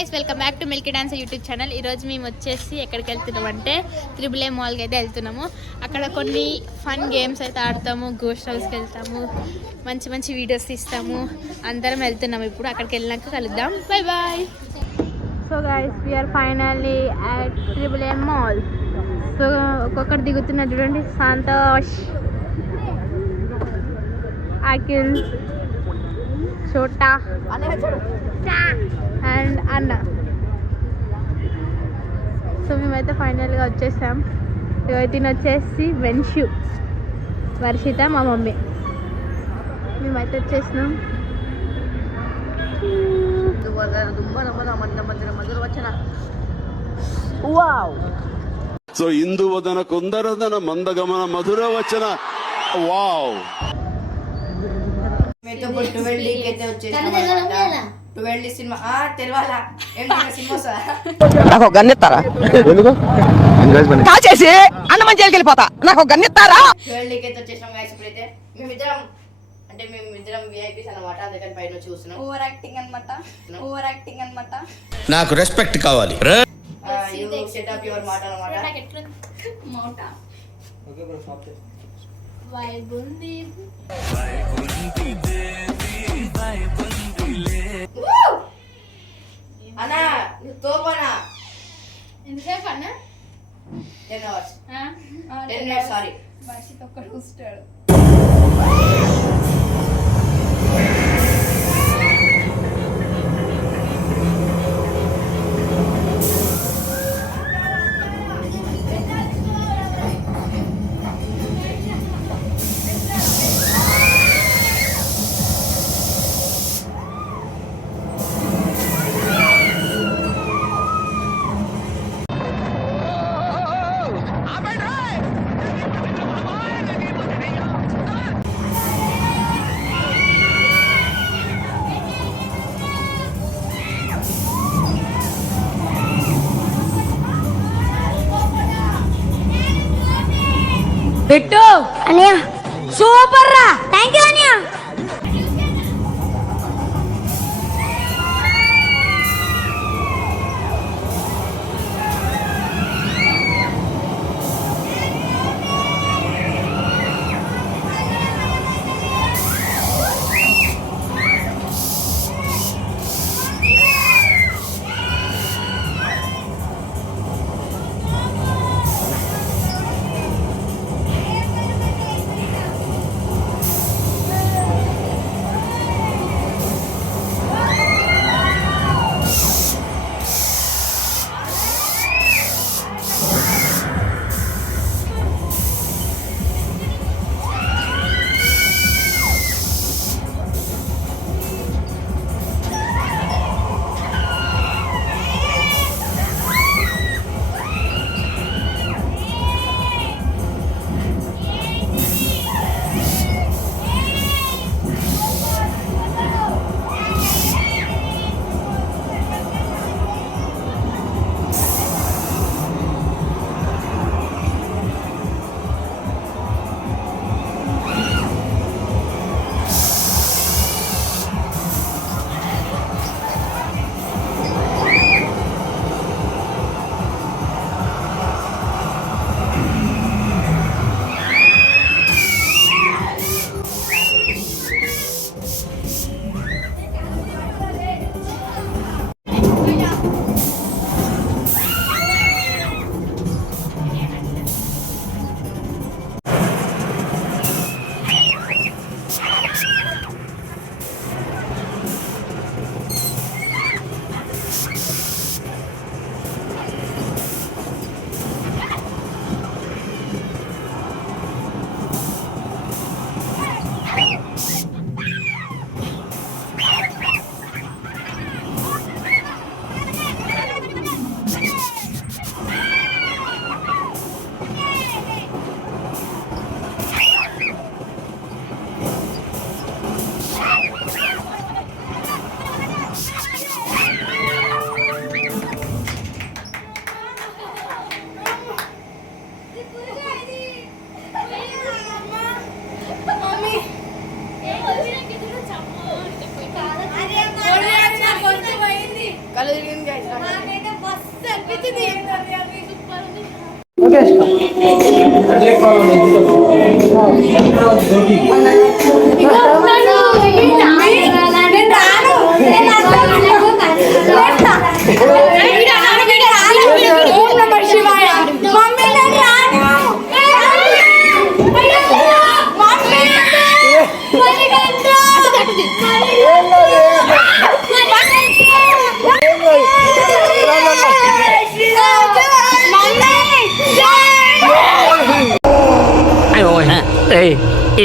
Guys welcome back to Milky dance YouTube channel. ఈరోజు మేము వచ్చేసి ఎక్కడికి వెళ్తున్నాం అంటే త్రిబుల్ ఏ మాల్కి అయితే వెళ్తున్నాము. అక్కడ కొన్ని ఫన్ గేమ్స్ అయితే ఆడతాము, గోస్ట్ హౌస్కి వెళ్తాము, మంచి మంచి వీడియోస్ తీస్తాము. అందరం వెళ్తున్నాము. ఇప్పుడు అక్కడికి వెళ్ళినాక కలుద్దాం. Bye bye. So guys we are finally at triple A mall. So ఒక్కొక్కటి దిగుతున్నారు చూడండి. సంతోష్, అఖిల్, చోటా అండ్ అన్న. సో మేమైతే ఫైనల్గా వచ్చేసాం. తిని వచ్చేసి వెన్షు, వర్షిత, మా మమ్మీ. మేమైతే వచ్చేసినాం. సో ఇందువదన కుందరదన మందగమన మధుర వచన. వావ్. నాకు ఒక గన్నిస్తారా? కాల్చేసి అన్నమని జైలుకి వెళ్ళిపోతా. నాకు ఒక గన్నిస్తారా? నాకు రెస్పెక్ట్ కావాలి. అన్నా తోపనా ఎంతసేపు అన్న? 10 hours. 10 minutes, sorry. వర్షిత్ ఒక్కడు చూస్తాడు. పెట్టు అనియా, సూపర్ రా. థ్యాంక్ యూ అనియా.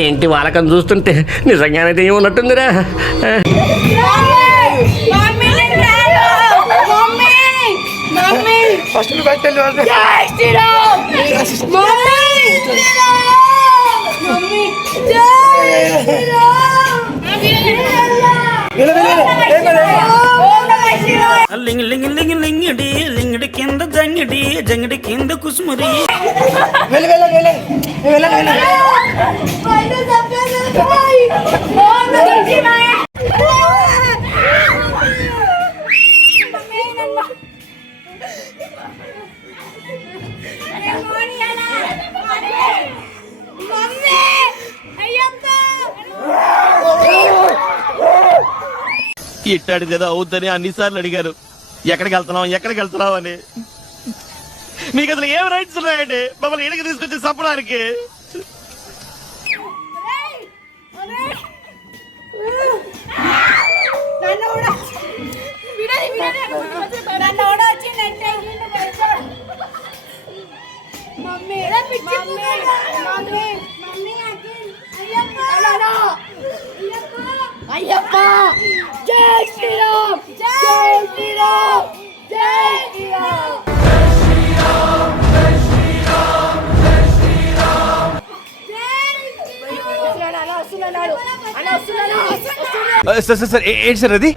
ఏంటి వాళ్ళకని చూస్తుంటే నిజంగానే దెయ్యం ఉన్నట్టుందిరా. లింగి లింగి లింగి లింగిడి లింగిడి కింద జంగిడి జంగిడి కింద కుసుమురి. ఇట్టాడు కదా అవుద్దని అన్నిసార్లు అడిగారు ఎక్కడికి వెళ్తున్నావు అని. మీకు అసలు ఏం రైట్స్ ఉన్నాయండి మమ్మల్ని ఇడికి తీసుకొచ్చి చంపడానికి? అయ్యప్ప జై శ్రీరామ్ జై శ్రీరామ్ జై శ్రీరామ్. సార్ ఏంటి సార్ అది?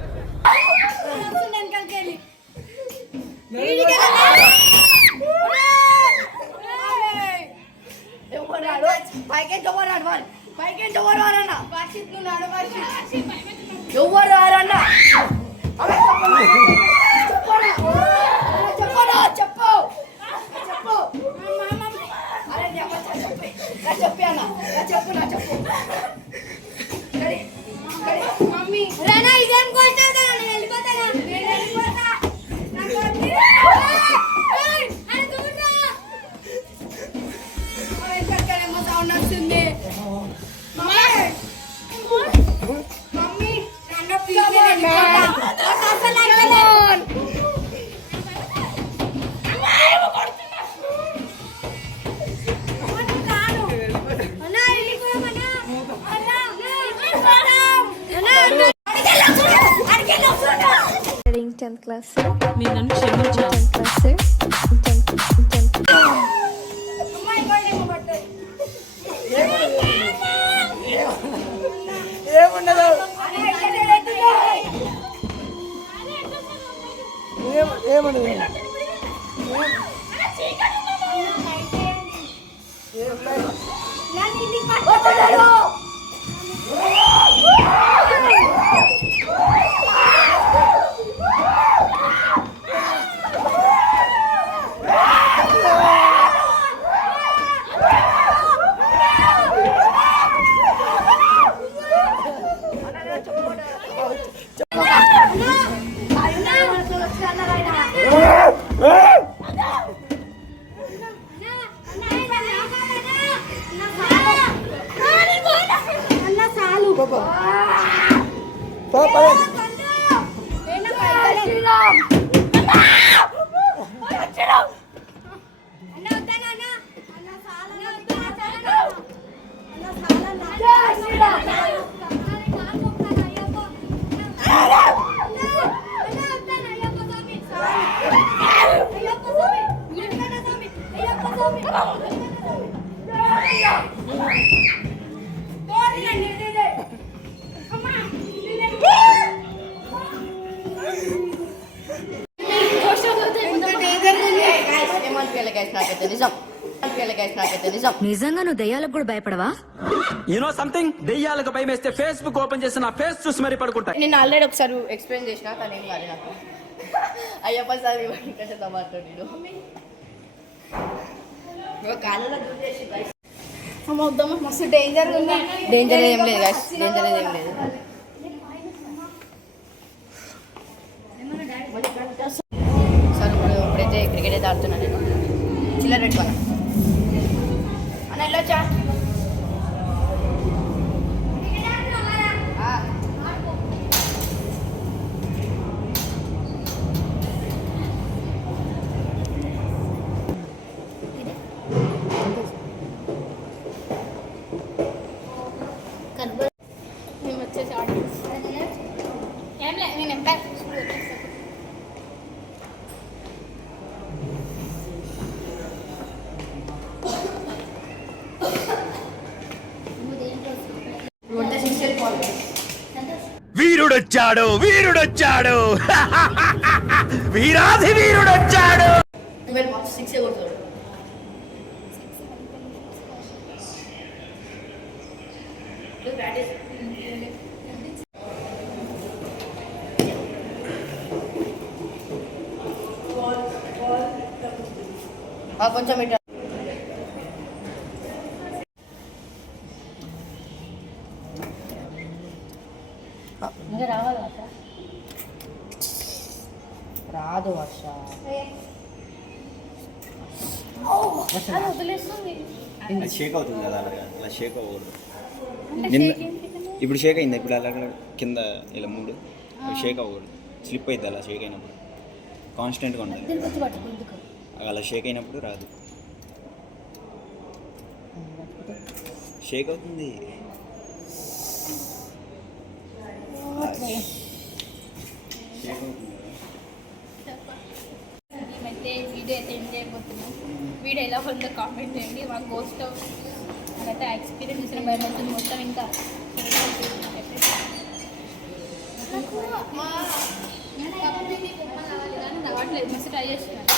నిజంగా నువ్వు దయ్యాలకు కూడా భయపడవా? యూనో సంథింగ్, దెయ్యాలకు భయం వేస్తే ఫేస్బుక్ ఓపెన్ చేసి నా ఫేస్ చూసి మరీ పడుకుంటా. నేను ఆల్రెడీ ఒకసారి ఎక్స్ప్లెయిన్ చేసిన కానీ ఏం కాదు నాకు. అయ్యప్ప స్వామి వెంకటేశ్వర మాట్లాడు కాలంలో చూసేసి వద్దాము మస్తు డేంజర్ ఉంది. డేంజర్ ఏం లేదు గాయస్, డేంజర్ ఏం లేదు. సార్ ఇప్పుడైతే క్రికెట్ అయితే ఆడుతున్నాను నేను. చిల్లర పెట్టుకోనా అన్న వెళ్ళొచ్చా? మేము వచ్చేసి ఆడియన్స్ ఏం లేదు, నేను ఎంపైర్ వీరుడొచ్చాడు వీరుడొచ్చాడు వీరాధి వీరుడొచ్చాడు. 6 కొడుతాడు. కొంచెం ఇట్లా ఇంకా రావాలి వర్ష. రాదు వర్ష. అది షేక్ అవుతుంది కదా, అలా షేక్ అవ్వకూడదు. నిన్న ఇప్పుడు షేక్ అయింది, ఇప్పుడు అలా కింద ఇలా మూడు షేక్ అవ్వకూడదు, స్లిప్ అవుతుంది. అలా షేక్ అయినప్పుడు కాన్స్టెంట్గా ఉండాలి. అలా షేక్ అయినప్పుడు రాదు, షేక్ అవుతుంది. మేమైతే వీడియో అయితే ఎంజాయ్ అయిపోతున్నాం. వీడియో ఎలా ఉందో కామెంట్ చేయండి. మా గోస్ట్ అదైతే ఎక్స్పీరియన్స్ చూసిన భయపడుతుంది మొత్తం. ఇంకా రావట్లేదు, మస్తు ట్రై చేస్తున్నాను.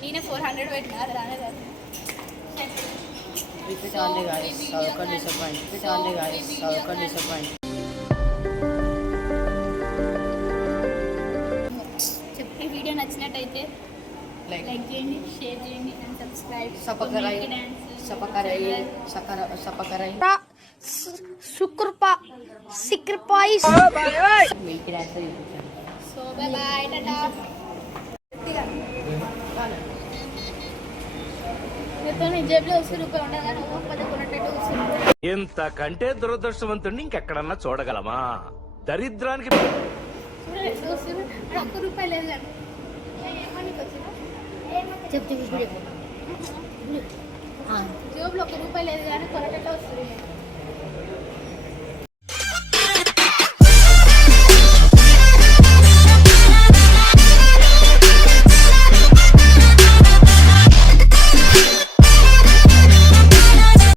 నేనే 400 పెట్టినా, రానే రాదు. చెప్పి వీడియో నచ్చినట్టయితే లైక్ చేయండి, షేర్ చేయండి and subscribe. So by by, Tata. జేబులో ₹1 ఉండగా నువ్వు కొన్నట్టు వస్తుంది. ఇంతకంటే దురదృష్టవంతుడిని ఇంకెక్కడన్నా చూడగలమా? దరిద్రానికి ₹1 లేదు కానీ ఏమని వచ్చినా చెప్తే జేబులో ₹1 లేదు కానీ కొన్నట్టు వస్తుంది.